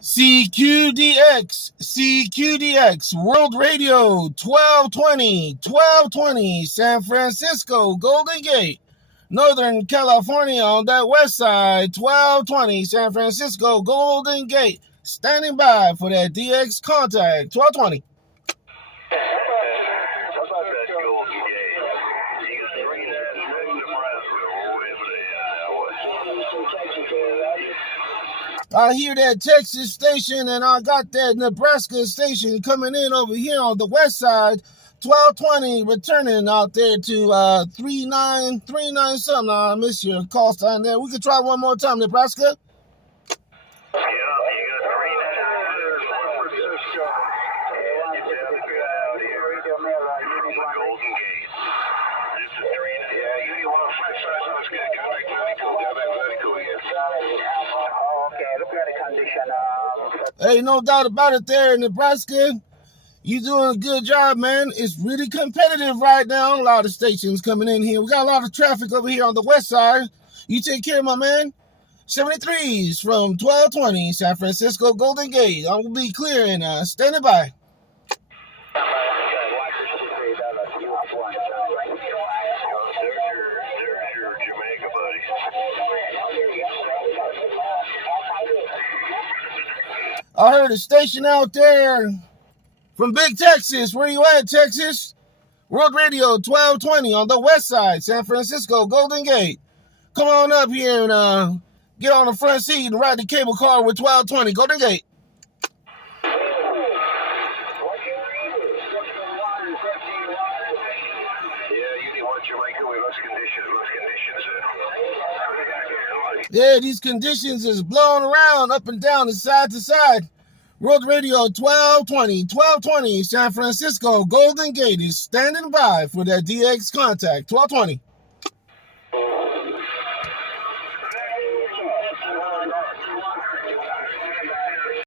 CQDX, World Radio, 1220, San Francisco, Golden Gate, Northern California on that west side, 1220, San Francisco, Golden Gate, standing by for that DX contact, 1220. I hear that Texas station, and I got that Nebraska station coming in over here on the west side, 1220, returning out there to 3939 something. I miss your call sign there. We could try one more time, Nebraska. Yeah, you got 39. Golden Gate. This is 39. Yeah, you want to flex size on this guy. Got back vertical again. Hey, no doubt about it there in Nebraska. You doing a good job, man. It's really competitive right now. A lot of stations coming in here. We got a lot of traffic over here on the west side. You take care, my man. 73s from 1220, San Francisco, Golden Gate. I will be clearing, standing by. There's your Jamaica buddy. I heard a station out there from Big Texas. Where you at, Texas? World Radio 1220 on the west side, San Francisco, Golden Gate. Come on up here and get on the front seat and ride the cable car with 1220, Golden Gate. Yeah, these conditions is blowing around up and down and side to side. World Radio 1220, San Francisco, Golden Gate is standing by for that DX contact, 1220.